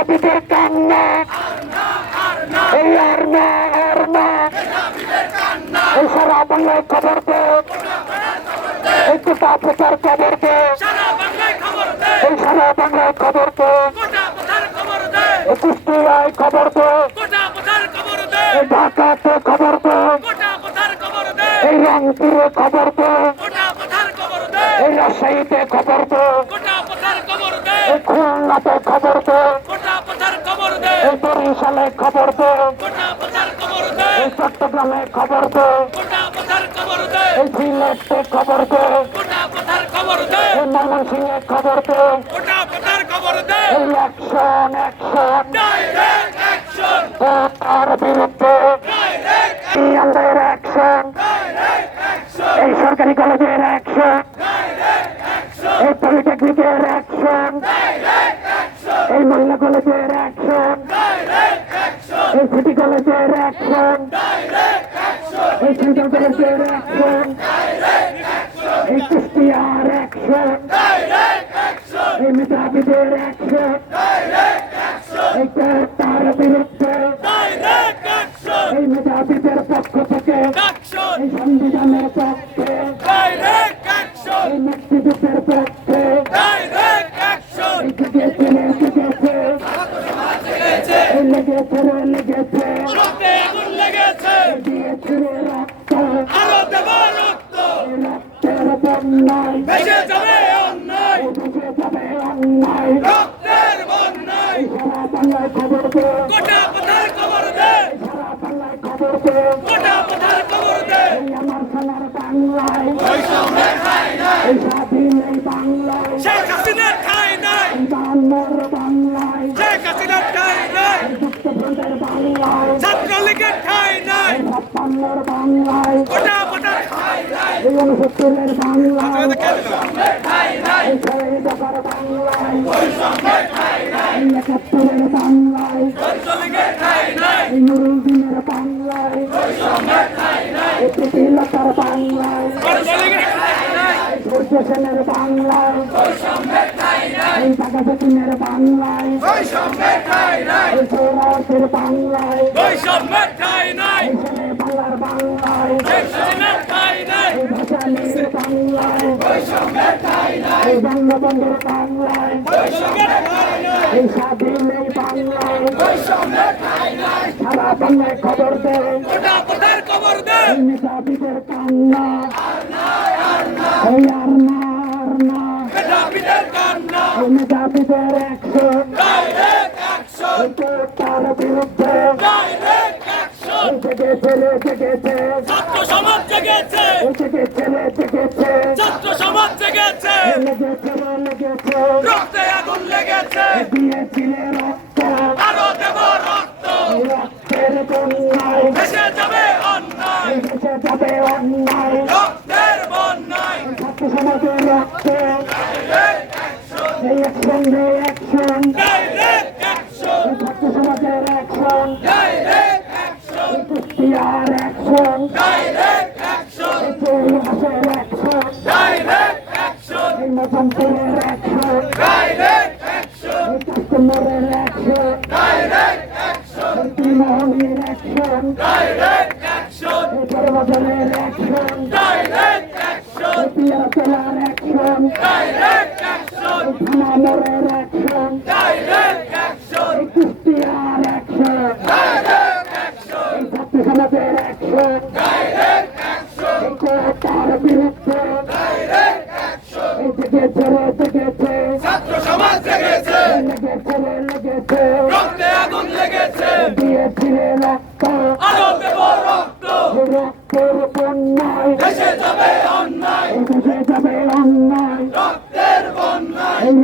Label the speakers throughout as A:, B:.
A: মেধাবীদের কান্না এই আর না আর না এই সারা বাংলায় খবর দে এই কোটা প্রচার খবর দে এই সারা বাংলায় খবর দে
B: গোটা
A: এই কুষ্টিয়ায় খবর দে
B: গোটা
A: এই ঢাকাতে খবর দে
B: গোটা
A: এই রংপুরে খবর দে
B: গোটা
A: এই রাজশাহীতে
B: গোটা খবর দে
A: এই খুলনাতে খবর দে
B: গোটা কথার খবর দে
A: এই বরিশালে খবর দে। এই চট্টগ্রামে খবর দে। এই সিলেটে খবর দে। এই ময়মনসিংহে খবর দে। এই অ্যাকশন অ্যাকশন তার বিরুদ্ধে
B: ডাইরেক্ট
A: অ্যাকশন এই সরকারি কলেজের অ্যাকশন এই পলিটেকনিকের অ্যাকশন এই মহিলা কলেজের এই সিটি কলেজের এই সেন্ট্রাল কলেজের এই কুষ্টিয়ার এই অ্যাকশন এই তার বিরুদ্ধে। এই মেধাবীদের পক্ষ থেকে। এই সংবিধানের পক্ষে
B: ডাইরেক্ট অ্যাকশন
A: এই মুক্তিযুদ্ধের পক্ষে
B: ডাইরেক্ট অ্যাকশন
A: এই লেগেছে লেগেছে এই লেগেছে
B: রক্তে আগুন লেগেছে।
A: দিয়েছে রক্ত
B: আরও দেব রক্ত
A: রক্তের বন্যায়
B: ভেসে যাবে অন্যায়।
A: বুঝে যাবে অন্যায়
B: রক্তের বন্যায়।
A: সারা বাংলায় খবর দে
B: গোটা কথার খবর দে।
A: সারা বাংলায় খবর দে
B: গোটা কথার খবর দে।
A: আমার সোনার বাংলায়
B: বৈষম্যের ঠাই নাই
A: স্বাধীন এই বাংলায়
B: শেখ হাসিনার ঠাই নাই।
A: এই বান্নর বাংলায়
B: শেখ হাসিনার ঠাই নাই
A: এই যুক্তফ্রন্টের বাংলায়
B: ছাত্রলীগের ঠাই নাই।
A: ছাপ্পান্নর বাংলায়
B: গোটা কথার ঠাই নাই।
A: এই উনসত্তরের বাংলায় ছয় দফার একাত্তরের
B: ঠাই নাই।
A: এই নুরুদ্দিনের বাংলায় এই প্রীতিলতার বাংলায়
B: ছাত্রলীগের ঠাই নাই।
A: এই সেনের বাংলায় এই বাগাবতীনের বাংলায়
B: বৈষম্যের ঠাই নাই
A: এই সৌরাটের বাংলায়
B: বৈষম্যের ঠাই নাই
A: ছেলে বাংলার বাংলায়
B: হাসিনার ঠাই নাই
A: এই ভাষালীর বাংলায়
B: বৈষম্যের ঠাই বৈষম্যের বৈষম্যের
A: খবর দে
B: গোটা কথার ডাইরেক্ট অ্যাকশন
A: কোটার বিরুদ্ধে জেগেছে রে জেগেছে
B: ছাত্র সমাজ জেগেছে
A: জেগেছে রে জেগেছে
B: ছাত্র সমাজ জেগেছে
A: লেগেছে লেগেছে
B: রক্তে আগুন লেগেছে
A: দিয়েছিলে রক্ত
B: আরও দেব রক্ত
A: রক্তের বন্যায়
B: ভেসে যাবে অন্যায়
A: এই যাবে অন্যায় সমাজের রক্ত
B: ডাইরেক্ট অ্যাকশন
A: ছাত্র সমাজের অ্যাকশন কুষ্টিয়ার অ্যাকশন
B: ডাইরেক্ট অ্যাকশন
A: পিয়ারতলার অ্যাকশন
B: ডাইরেক্ট অ্যাকশন
A: কুষ্টিয়ার অ্যাকশন
B: ডাইরেক্ট অ্যাকশন
A: এই ছাত্র সমাজের অ্যাকশন
B: ডাইরেক্ট অ্যাকশন
A: কোটার বিরুদ্ধে জেগেছে জেগেছে
B: ছাত্র সমাজ জেগেছে
A: লেগেছে লেগেছে
B: রক্তে আগুন লেগেছে।
A: দিয়েছিলে রক্ত
B: আরও দেব রক্ত
A: এই রক্তের বন্যায়
B: ভেসে যাবে অন্যায়
A: এই দেশে যাবে অন্যায়
B: রক্তের বন্যায়
A: এই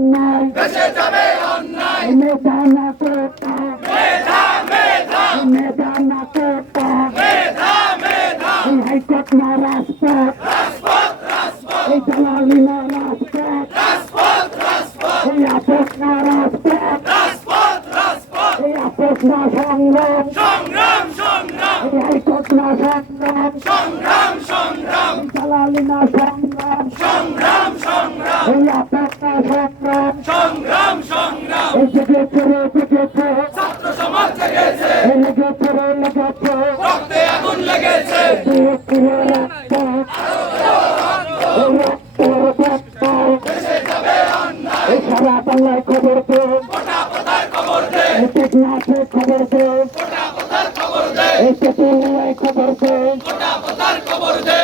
A: বন্যায়
B: ভেসে যাবে অন্যায়
A: মেধা না কোটা
B: মেধা মেধা
A: মেধা না কোটা
B: মেধা মেধা
A: এই হাইকোর্ট না রাজপথ
B: রাজপথ রাজপথ
A: এই দালালি না রাজপথ
B: রাজপথ রাজপথ
A: এই আপোষ না রাজপথ
B: রাজপথ রাজপথ
A: এই আপোষ না সংগ্রাম
B: সংগ্রাম সংগ্রাম
A: এই হাইকোর্ট না সংগ্রাম
B: সংগ্রাম সংগ্রাম
A: দালালি না সংগ্রাম
B: সংগ্রাম সংগ্রাম
A: সংগ্রাম
B: সংগ্রাম সংগ্রাম ছাত্র সমাজ
A: লেগেছে
B: রক্তে আগুন লেগেছে
A: সারা বাংলায় খবর দে
B: খবর দে
A: খবর দে
B: খবর দে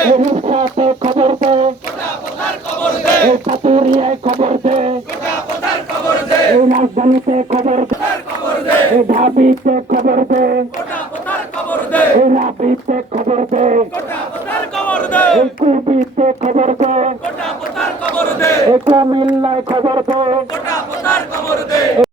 B: গোটা পতার খবর দে
A: এই পাতুরিয়ায় খবর দে
B: গোটা পতার খবর দে
A: এই রাজধানীতে খবর দে এই ঢাবিতে খবর দে এই রাবিতে খবর দে এই কুবিতে খবর দে এই কুমিল্লায়
B: খবর দে